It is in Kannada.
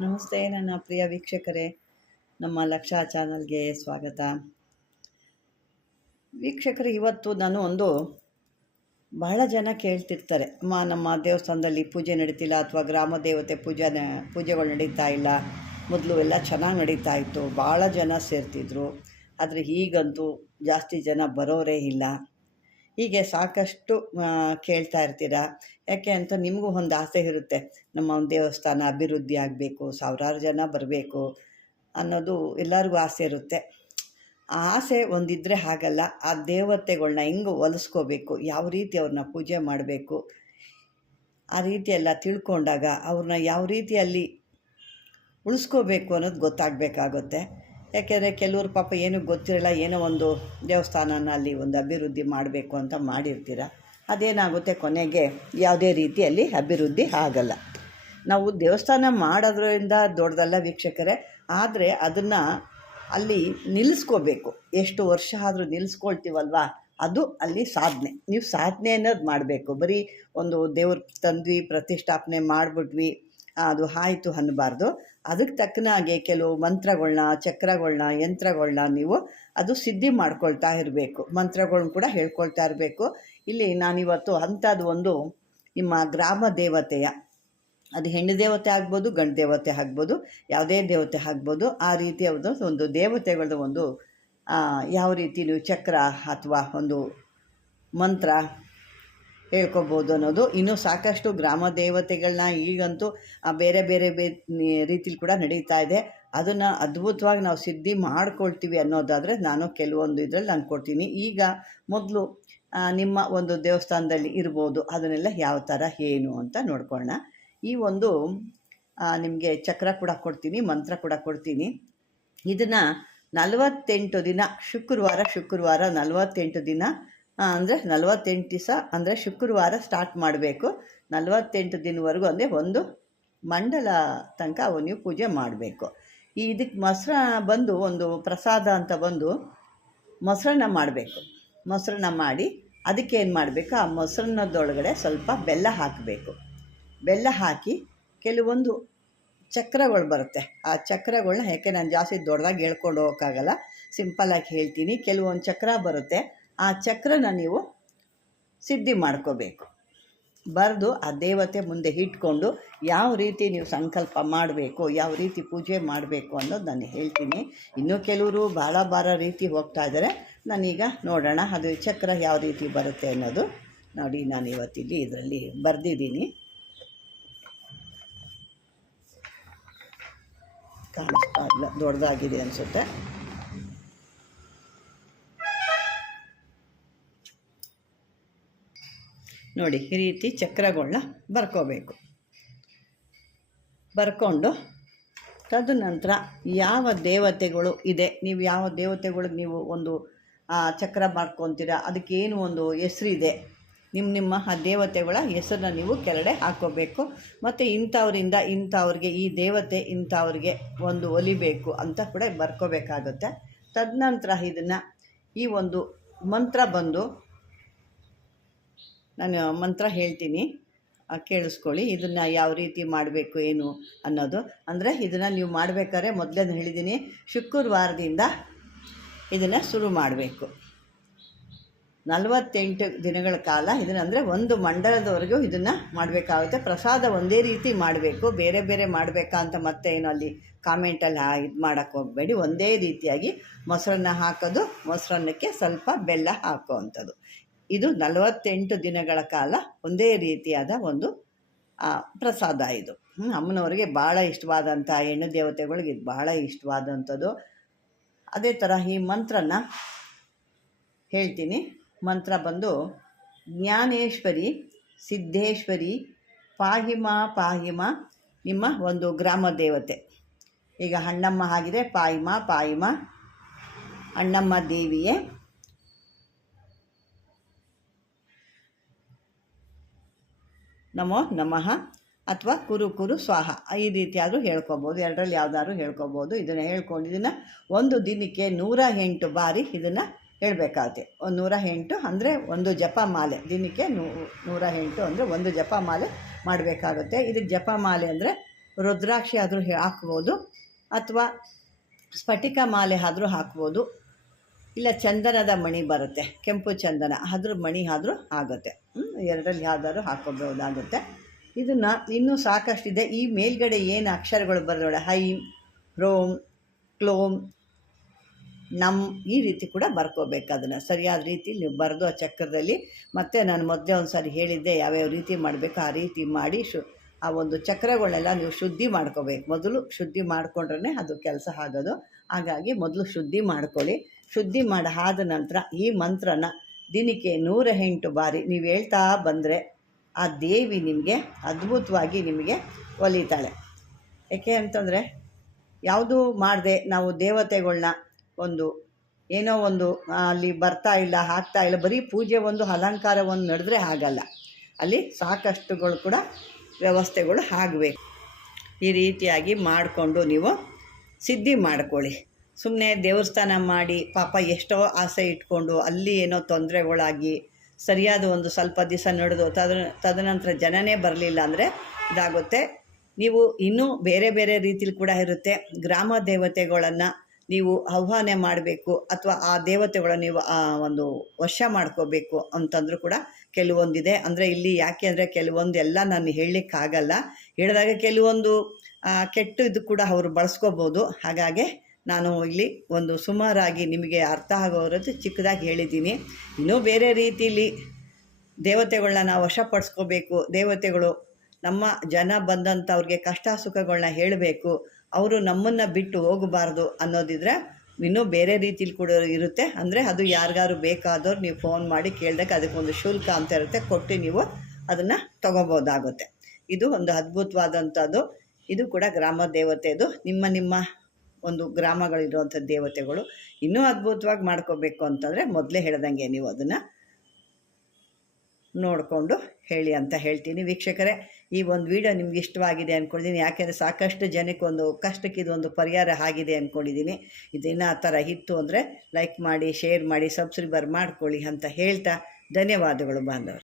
ನಮಸ್ತೆ ನನ್ನ ಪ್ರಿಯ ವೀಕ್ಷಕರೇ, ನಮ್ಮ ಲಕ್ಷ ಚಾನಲ್ಗೆ ಸ್ವಾಗತ. ವೀಕ್ಷಕರು, ಇವತ್ತು ನಾನು ಒಂದು ಬಹಳ ಜನ ಕೇಳ್ತಿರ್ತಾರೆ. ಅಮ್ಮ, ನಮ್ಮ ದೇವಸ್ಥಾನದಲ್ಲಿ ಪೂಜೆ ನಡೀತಿಲ್ಲ ಅಥವಾ ಗ್ರಾಮ ದೇವತೆ ಪೂಜೆ ಪೂಜೆಗಳು ನಡೀತಾ ಇಲ್ಲ. ಮೊದಲು ಎಲ್ಲ ಚೆನ್ನಾಗಿ ನಡೀತಾ ಇತ್ತು. ಭಾಳ ಜನ ಸೇರ್ತಿದ್ರು. ಆದರೆ ಈಗಂತೂ ಜಾಸ್ತಿ ಜನ ಬರೋರೇ ಇಲ್ಲ. ಹೀಗೆ ಸಾಕಷ್ಟು ಕೇಳ್ತಾ ಇರ್ತೀರ? ಯಾಕೆ ಅಂತ ನಿಮಗೂ ಒಂದು ಆಸೆ ಇರುತ್ತೆ. ನಮ್ಮ ಒಂದು ದೇವಸ್ಥಾನ ಅಭಿವೃದ್ಧಿ ಆಗಬೇಕು, ಸಾವಿರಾರು ಜನ ಬರಬೇಕು ಅನ್ನೋದು ಎಲ್ಲರಿಗೂ ಆಸೆ ಇರುತ್ತೆ. ಆ ಆಸೆ ಒಂದಿದ್ದರೆ ಹಾಗಲ್ಲ. ಆ ದೇವತೆಗಳನ್ನ ಹೆಂಗೆ ಒಲಿಸ್ಕೋಬೇಕು ಯಾವ ರೀತಿ ಅವ್ರನ್ನ ಪೂಜೆ ಮಾಡಬೇಕು, ಆ ರೀತಿ ಎಲ್ಲ ತಿಳ್ಕೊಂಡಾಗ ಅವ್ರನ್ನ ಯಾವ ರೀತಿಯಲ್ಲಿ ಉಳಿಸ್ಕೋಬೇಕು ಅನ್ನೋದು ಗೊತ್ತಾಗಬೇಕಾಗುತ್ತೆ. ಯಾಕೆಂದರೆ ಕೆಲವರು ಪಾಪ ಏನೂ ಗೊತ್ತಿರಲ್ಲ, ಏನೋ ಒಂದು ದೇವಸ್ಥಾನನ ಅಲ್ಲಿ ಒಂದು ಅಭಿವೃದ್ಧಿ ಮಾಡಬೇಕು ಅಂತ ಮಾಡಿರ್ತೀರ. ಅದೇನಾಗುತ್ತೆ ಕೊನೆಗೆ? ಯಾವುದೇ ರೀತಿಯಲ್ಲಿ ಅಭಿವೃದ್ಧಿ ಆಗಲ್ಲ. ನಾವು ದೇವಸ್ಥಾನ ಮಾಡೋದ್ರಿಂದ ದೊಡ್ಡದಲ್ಲ ವೀಕ್ಷಕರೇ, ಆದರೆ ಅದನ್ನು ಅಲ್ಲಿ ನಿಲ್ಲಿಸ್ಕೋಬೇಕು. ಎಷ್ಟು ವರ್ಷ ಆದರೂ ನಿಲ್ಲಿಸ್ಕೊಳ್ತೀವಲ್ವಾ? ಅದು ಅಲ್ಲಿ ಸಾಧನೆ. ನೀವು ಸಾಧನೆ ಅನ್ನೋದು ಮಾಡಬೇಕು. ಬರೀ ಒಂದು ದೇವ್ರ ತಂದ್ವಿ, ಪ್ರತಿಷ್ಠಾಪನೆ ಮಾಡಿಬಿಟ್ವಿ, ಅದು ಆಯಿತು ಅನ್ನಬಾರ್ದು. ಅದಕ್ಕೆ ತಕ್ಕನಾಗೆ ಕೆಲವು ಮಂತ್ರಗಳನ್ನ ಚಕ್ರಗಳನ್ನ ಯಂತ್ರಗಳನ್ನ ನೀವು ಅದು ಸಿದ್ಧಿ ಮಾಡ್ಕೊಳ್ತಾ ಇರಬೇಕು. ಮಂತ್ರಗಳನ್ನ ಕೂಡ ಹೇಳ್ಕೊಳ್ತಾ ಇರಬೇಕು. ಇಲ್ಲಿ ನಾನಿವತ್ತು ಅಂಥದ್ದು ಒಂದು ನಿಮ್ಮ ಗ್ರಾಮ ದೇವತೆಯ. ಅದು ಹೆಣ್ಣು ದೇವತೆ ಆಗ್ಬೋದು, ಗಂಡು ದೇವತೆ ಆಗ್ಬೋದು, ಯಾವುದೇ ದೇವತೆ ಆಗ್ಬೋದು, ಆ ರೀತಿಯಾದ ಒಂದು ದೇವತೆಗಳದ್ದು ಒಂದು ಯಾವ ರೀತಿ ನೀವು ಚಕ್ರ ಅಥವಾ ಒಂದು ಮಂತ್ರ ಹೇಳ್ಕೊಬೋದು ಅನ್ನೋದು. ಇನ್ನೂ ಸಾಕಷ್ಟು ಗ್ರಾಮ ದೇವತೆಗಳನ್ನ ಈಗಂತೂ ಬೇರೆ ಬೇರೆ ಬೇ, ರೀತಿಲಿ ಕೂಡ ನಡೀತಾ ಇದೆ. ಅದನ್ನು ಅದ್ಭುತವಾಗಿ ನಾವು ಸಿದ್ಧಿ ಮಾಡ್ಕೊಳ್ತೀವಿ ಅನ್ನೋದಾದರೆ ನಾನು ಕೆಲವೊಂದು ಇದರಲ್ಲಿ ನಾನು ಕೊಡ್ತೀನಿ. ಈಗ ಮೊದಲು ನಿಮ್ಮ ಒಂದು ದೇವಸ್ಥಾನದಲ್ಲಿ ಇರ್ಬೋದು, ಅದನ್ನೆಲ್ಲ ಯಾವ ಥರ ಏನು ಅಂತ ನೋಡ್ಕೊಳ್ಳೋಣ. ಈ ಒಂದು ನಿಮಗೆ ಚಕ್ರ ಕೂಡ ಕೊಡ್ತೀನಿ, ಮಂತ್ರ ಕೂಡ ಕೊಡ್ತೀನಿ. ಇದನ್ನು ನಲವತ್ತೆಂಟು ದಿನ, ಶುಕ್ರವಾರ ಶುಕ್ರವಾರ ನಲವತ್ತೆಂಟು ದಿನ ಅಂದರೆ ನಲವತ್ತೆಂಟು ದಿವಸ, ಅಂದರೆ ಶುಕ್ರವಾರ ಸ್ಟಾರ್ಟ್ ಮಾಡಬೇಕು. ನಲವತ್ತೆಂಟು ದಿನವರೆಗೂ ಅಂದರೆ ಒಂದು ಮಂಡಲ ತನಕ ನೀವು ಪೂಜೆ ಮಾಡಬೇಕು. ಈ ಇದಕ್ಕೆ ಮೊಸರ ಬಂದು ಒಂದು ಪ್ರಸಾದ ಅಂತ ಬಂದು ಮೊಸರನ್ನ ಮಾಡಬೇಕು. ಮೊಸರನ್ನ ಮಾಡಿ ಅದಕ್ಕೆ ಏನು ಮಾಡಬೇಕು? ಆ ಮೊಸರನ್ನದೊಳಗಡೆ ಸ್ವಲ್ಪ ಬೆಲ್ಲ ಹಾಕಬೇಕು. ಬೆಲ್ಲ ಹಾಕಿ ಕೆಲವೊಂದು ಚಕ್ರಗಳು ಬರುತ್ತೆ. ಆ ಚಕ್ರಗಳನ್ನ ಯಾಕೆ ನಾನು ಜಾಸ್ತಿ ದೊಡ್ಡದಾಗಿ ಹೇಳ್ಕೊಂಡು ಹೋಗೋಕ್ಕಾಗಲ್ಲ ಸಿಂಪಲ್ಲಾಗಿ ಹೇಳ್ತೀನಿ. ಕೆಲವೊಂದು ಚಕ್ರ ಬರುತ್ತೆ. ಆ ಚಕ್ರನ ನೀವು ಸಿದ್ಧಿ ಮಾಡ್ಕೋಬೇಕು. ಬರೆದು ಆ ದೇವತೆ ಮುಂದೆ ಇಟ್ಕೊಂಡು ಯಾವ ರೀತಿ ನೀವು ಸಂಕಲ್ಪ ಮಾಡಬೇಕು, ಯಾವ ರೀತಿ ಪೂಜೆ ಮಾಡಬೇಕು ಅನ್ನೋದು ನಾನು ಹೇಳ್ತೀನಿ. ಇನ್ನೂ ಕೆಲವರು ಭಾಳ ಭಾಳ ರೀತಿ ಹೋಗ್ತಾ ಇದ್ದಾರೆ. ನಾನೀಗ ನೋಡೋಣ ಅದು ಚಕ್ರ ಯಾವ ರೀತಿ ಬರುತ್ತೆ ಅನ್ನೋದು ನೋಡಿ ನಾನು ಇವತ್ತಿಲ್ಲಿ ಇದರಲ್ಲಿ ಬರೆದಿದ್ದೀನಿ. ಕಾಣಿಸ್ತಾ ಇಲ್ಲ, ದೊಡ್ಡದಾಗಿದೆ ಅನಿಸುತ್ತೆ. ನೋಡಿ, ಈ ರೀತಿ ಚಕ್ರಗಳನ್ನ ಬರ್ಕೋಬೇಕು. ಬರ್ಕೊಂಡು ತದನಂತರ ಯಾವ ದೇವತೆಗಳು ಇದೆ? ನೀವು ಯಾವ ದೇವತೆಗಳಿಗೆ ನೀವು ಒಂದು ಚಕ್ರ ಮಾಡ್ಕೊತೀರ? ಅದಕ್ಕೇನು ಒಂದು ಹೆಸರಿದೆ? ನಿಮ್ಮ ನಿಮ್ಮ ಆ ದೇವತೆಗಳ ಹೆಸರನ್ನ ನೀವು ಕೆಳಗಡೆ ಹಾಕೋಬೇಕು. ಮತ್ತು ಇಂಥವರಿಂದ ಇಂಥವ್ರಿಗೆ, ಈ ದೇವತೆ ಇಂಥವ್ರಿಗೆ ಒಂದು ಒಲಿಬೇಕು ಅಂತ ಕೂಡ ಬರ್ಕೋಬೇಕಾಗುತ್ತೆ. ತದನಂತರ ಇದನ್ನು ಈ ಒಂದು ಮಂತ್ರ ಬಂದು ನಾನು ಮಂತ್ರ ಹೇಳ್ತೀನಿ. ಕೇಳಿಸ್ಕೊಳ್ಳಿ. ಇದನ್ನು ಯಾವ ರೀತಿ ಮಾಡಬೇಕು, ಏನು ಅನ್ನೋದು. ಅಂದರೆ ಇದನ್ನು ನೀವು ಮಾಡಬೇಕಾದ್ರೆ ಮೊದಲೇ ಹೇಳಿದ್ದೀನಿ ಶುಕ್ರವಾರದಿಂದ ಇದನ್ನು ಶುರು ಮಾಡಬೇಕು. ನಲವತ್ತೆಂಟು ದಿನಗಳ ಕಾಲ ಇದನ್ನು ಅಂದರೆ ಒಂದು ಮಂಡಲದವರೆಗೂ ಇದನ್ನು ಮಾಡಬೇಕಾಗುತ್ತೆ. ಪ್ರಸಾದ ಒಂದೇ ರೀತಿ ಮಾಡಬೇಕು. ಬೇರೆ ಬೇರೆ ಮಾಡಬೇಕಾ ಅಂತ ಮತ್ತೆ ಏನು ಅಲ್ಲಿ ಕಾಮೆಂಟಲ್ಲಿ ಇದು ಮಾಡೋಕ್ಕೆ ಹೋಗಬೇಡಿ. ಒಂದೇ ರೀತಿಯಾಗಿ ಮೊಸರನ್ನ ಹಾಕೋದು, ಮೊಸರನ್ನಕ್ಕೆ ಸ್ವಲ್ಪ ಬೆಲ್ಲ ಹಾಕೋ ಅಂಥದ್ದು ಇದು ನಲವತ್ತೆಂಟು ದಿನಗಳ ಕಾಲ ಒಂದೇ ರೀತಿಯಾದ ಒಂದು ಪ್ರಸಾದ ಇದು. ಅಮ್ಮನವರಿಗೆ ಭಾಳ ಇಷ್ಟವಾದಂಥ ಹೆಣ್ಣು ದೇವತೆಗಳಿಗೆ ಇದು ಬಹಳ ಇಷ್ಟವಾದಂಥದ್ದು. ಅದೇ ಥರ ಈ ಮಂತ್ರನ ಹೇಳ್ತೀನಿ. ಮಂತ್ರ ಬಂದು, ಜ್ಞಾನೇಶ್ವರಿ ಸಿದ್ಧೇಶ್ವರಿ ಪಾಹಿಮ ಪಾಹಿಮ, ನಿಮ್ಮ ಒಂದು ಗ್ರಾಮ ದೇವತೆ. ಈಗ ಅಣ್ಣಮ್ಮ ಆಗಿದೆ ಪಾಯಿಮ ಪಾಯಿಮ ಅಣ್ಣಮ್ಮ ದೇವಿಯೇ ನಮೋ ನಮಃ ಅಥವಾ ಕುರು ಕುರು ಸ್ವಾಹ. ಈ ರೀತಿಯಾದರೂ ಹೇಳ್ಕೊಬೋದು. ಎರಡರಲ್ಲಿ ಯಾವ್ದಾದ್ರು ಹೇಳ್ಕೊಬೋದು. ಇದನ್ನು ಹೇಳ್ಕೊಂಡು ಇದನ್ನು ಒಂದು ದಿನಕ್ಕೆ ನೂರ ಎಂಟು ಬಾರಿ ಇದನ್ನು ಹೇಳಬೇಕಾಗುತ್ತೆ. ಒಂದು ನೂರ ಎಂಟು ಅಂದರೆ ಒಂದು ಜಪಮಾಲೆ ದಿನಕ್ಕೆ ನೂ, ನೂರ ಎಂಟು ಅಂದರೆ ಒಂದು ಜಪಮಾಲೆ ಮಾಡಬೇಕಾಗುತ್ತೆ. ಇದಕ್ಕೆ ಜಪಮಾಲೆ ಅಂದರೆ ರುದ್ರಾಕ್ಷಿ ಆದರೂ ಹಾಕ್ಬೋದು ಅಥವಾ ಸ್ಫಟಿಕ ಮಾಲೆ ಆದರೂ ಹಾಕ್ಬೋದು. ಇಲ್ಲ, ಚಂದನದ ಮಣಿ ಬರುತ್ತೆ, ಕೆಂಪು ಚಂದನ, ಅದ್ರ ಮಣಿ ಆದರೂ ಆಗುತ್ತೆ? ಎರಡರಲ್ಲಿ ಯಾವ್ದಾದ್ರು ಹಾಕೋಬಹುದಾಗುತ್ತೆ. ಇದನ್ನು ಇನ್ನೂ ಸಾಕಷ್ಟಿದೆ. ಈ ಮೇಲ್ಗಡೆ ಏನು ಅಕ್ಷರಗಳು ಬರೋಳೆ ಹೈ, ರೋಮ್, ಕ್ಲೋಮ್, ನಮ್ ಈ ರೀತಿ ಕೂಡ ಬರ್ಕೋಬೇಕು ಅದನ್ನು. ಸರಿಯಾದ ರೀತಿ ನೀವು ಬರೆದು ಆ ಚಕ್ರದಲ್ಲಿ, ಮತ್ತು ನಾನು ಮೊದಲೇ ಒಂದು ಸಾರಿ ಹೇಳಿದ್ದೆ ಯಾವ್ಯಾವ ರೀತಿ ಮಾಡಬೇಕು ಆ ರೀತಿ ಮಾಡಿ ಶು, ಆ ಒಂದು ಚಕ್ರಗಳನ್ನೆಲ್ಲ ನೀವು ಶುದ್ಧಿ ಮಾಡ್ಕೋಬೇಕು. ಮೊದಲು ಶುದ್ಧಿ ಮಾಡಿಕೊಂಡ್ರೆ ಅದು ಕೆಲಸ ಆಗೋದು. ಹಾಗಾಗಿ ಮೊದಲು ಶುದ್ಧಿ ಮಾಡ್ಕೊಳ್ಳಿ. ಶುದ್ಧಿ ಮಾಡಿ ಆದ ನಂತರ ಈ ಮಂತ್ರನ ದಿನಕ್ಕೆ ನೂರ ಎಂಟು ಬಾರಿ ನೀವು ಹೇಳ್ತಾ ಬಂದರೆ ಆ ದೇವಿ ನಿಮಗೆ ಅದ್ಭುತವಾಗಿ ನಿಮಗೆ ಒಲಿತಾಳೆ. ಯಾಕೆ ಅಂತಂದರೆ ಯಾವುದೂ ಮಾಡದೆ ನಾವು ದೇವತೆಗಳನ್ನ ಒಂದು ಏನೋ ಒಂದು ಅಲ್ಲಿ ಬರ್ತಾ ಇಲ್ಲ, ಹಾಕ್ತಾ ಇಲ್ಲ, ಬರೀ ಪೂಜೆ ಒಂದು, ಅಲಂಕಾರ ಒಂದು ನಡೆದ್ರೆ ಆಗಲ್ಲ ಅಲ್ಲಿ ಸಾಕಷ್ಟುಗಳು ಕೂಡ ವ್ಯವಸ್ಥೆಗಳು ಆಗಬೇಕು. ಈ ರೀತಿಯಾಗಿ ಮಾಡಿಕೊಂಡು ನೀವು ಸಿದ್ಧಿ ಮಾಡ್ಕೊಳ್ಳಿ. ಸುಮ್ಮನೆ ದೇವಸ್ಥಾನ ಮಾಡಿ ಪಾಪ ಎಷ್ಟೋ ಆಸೆ ಇಟ್ಕೊಂಡು ಅಲ್ಲಿ ಏನೋ ತೊಂದರೆಗಳಾಗಿ ಸರಿಯಾದ ಒಂದು ಸ್ವಲ್ಪ ದಿವಸ ನಡೆದು ತದ, ತದನಂತರ ಜನನೇ ಬರಲಿಲ್ಲ ಅಂದರೆ ಇದಾಗುತ್ತೆ. ನೀವು ಇನ್ನೂ ಬೇರೆ ಬೇರೆ ರೀತಿಲಿ ಕೂಡ ಇರುತ್ತೆ. ಗ್ರಾಮ ದೇವತೆಗಳನ್ನು ನೀವು ಆಹ್ವಾನ ಮಾಡಬೇಕು ಅಥವಾ ಆ ದೇವತೆಗಳನ್ನ ನೀವು ಒಂದು ವಶ ಮಾಡ್ಕೋಬೇಕು ಅಂತಂದ್ರೂ ಕೂಡ ಕೆಲವೊಂದಿದೆ. ಅಂದರೆ ಇಲ್ಲಿ ಯಾಕೆ ಅಂದರೆ ಕೆಲವೊಂದು ಎಲ್ಲ ನಾನು ಹೇಳಲಿಕ್ಕಾಗಲ್ಲ. ಹೇಳಿದಾಗ ಕೆಲವೊಂದು ಆ, ಇದು ಕೂಡ ಅವರು ಬಳಸ್ಕೋಬೋದು. ಹಾಗಾಗಿ ನಾನು ಇಲ್ಲಿ ಒಂದು ಸುಮಾರಾಗಿ ನಿಮಗೆ ಅರ್ಥ ಆಗೋರದ್ದು ಚಿಕ್ಕದಾಗಿ ಹೇಳಿದ್ದೀನಿ. ಇನ್ನೂ ಬೇರೆ ರೀತಿಯಲ್ಲಿ ದೇವತೆಗಳನ್ನ ನಾವು ವಶಪಡಿಸ್ಕೋಬೇಕು. ದೇವತೆಗಳು ನಮ್ಮ ಜನ ಬಂದಂಥವ್ರಿಗೆ ಕಷ್ಟ ಸುಖಗಳನ್ನ ಹೇಳಬೇಕು. ಅವರು ನಮ್ಮನ್ನು ಬಿಟ್ಟು ಹೋಗಬಾರ್ದು ಅನ್ನೋದಿದ್ರೆ ಇನ್ನೂ ಬೇರೆ ರೀತಿಲಿ ಕೂಡ ಇರುತ್ತೆ. ಅಂದರೆ ಅದು ಯಾರಿಗಾರು ಬೇಕಾದವ್ರು ನೀವು ಫೋನ್ ಮಾಡಿ ಕೇಳಿದಾಗ ಅದಕ್ಕೊಂದು ಶುಲ್ಕ ಅಂತ ಇರುತ್ತೆ. ಕೊಟ್ಟು ನೀವು ಅದನ್ನು ತಗೋಬೋದಾಗುತ್ತೆ. ಇದು ಒಂದು ಅದ್ಭುತವಾದಂಥದ್ದು. ಇದು ಕೂಡ ಗ್ರಾಮ ದೇವತೆದು. ನಿಮ್ಮ ನಿಮ್ಮ ಒಂದು ಗ್ರಾಮಗಳಿರುವಂಥ ದೇವತೆಗಳು ಇನ್ನೂ ಅದ್ಭುತವಾಗಿ ಮಾಡ್ಕೋಬೇಕು ಅಂತಂದರೆ ಮೊದಲೇ ಹೇಳ್ದಂಗೆ ನೀವು ಅದನ್ನು ನೋಡಿಕೊಂಡು ಹೇಳಿ ಅಂತ ಹೇಳ್ತೀನಿ ವೀಕ್ಷಕರೇ. ಈ ಒಂದು ವಿಡಿಯೋ ನಿಮ್ಗೆ ಇಷ್ಟವಾಗಿದೆ ಅಂದ್ಕೊಂಡಿದ್ದೀನಿ ಯಾಕೆಂದರೆ ಸಾಕಷ್ಟು ಜನಕ್ಕೆ ಒಂದು ಕಷ್ಟಕ್ಕೆ ಇದೊಂದು ಪರಿಹಾರ ಆಗಿದೆ ಅಂದ್ಕೊಂಡಿದ್ದೀನಿ ಇದನ್ನು ಆ ಥರ ಇತ್ತು ಅಂದರೆ ಲೈಕ್ ಮಾಡಿ ಶೇರ್ ಮಾಡಿ ಸಬ್ಸ್ಕ್ರೈಬರ್ ಮಾಡ್ಕೊಳ್ಳಿ ಅಂತ ಹೇಳ್ತಾ ಧನ್ಯವಾದಗಳು ಬಾಂಧವರು.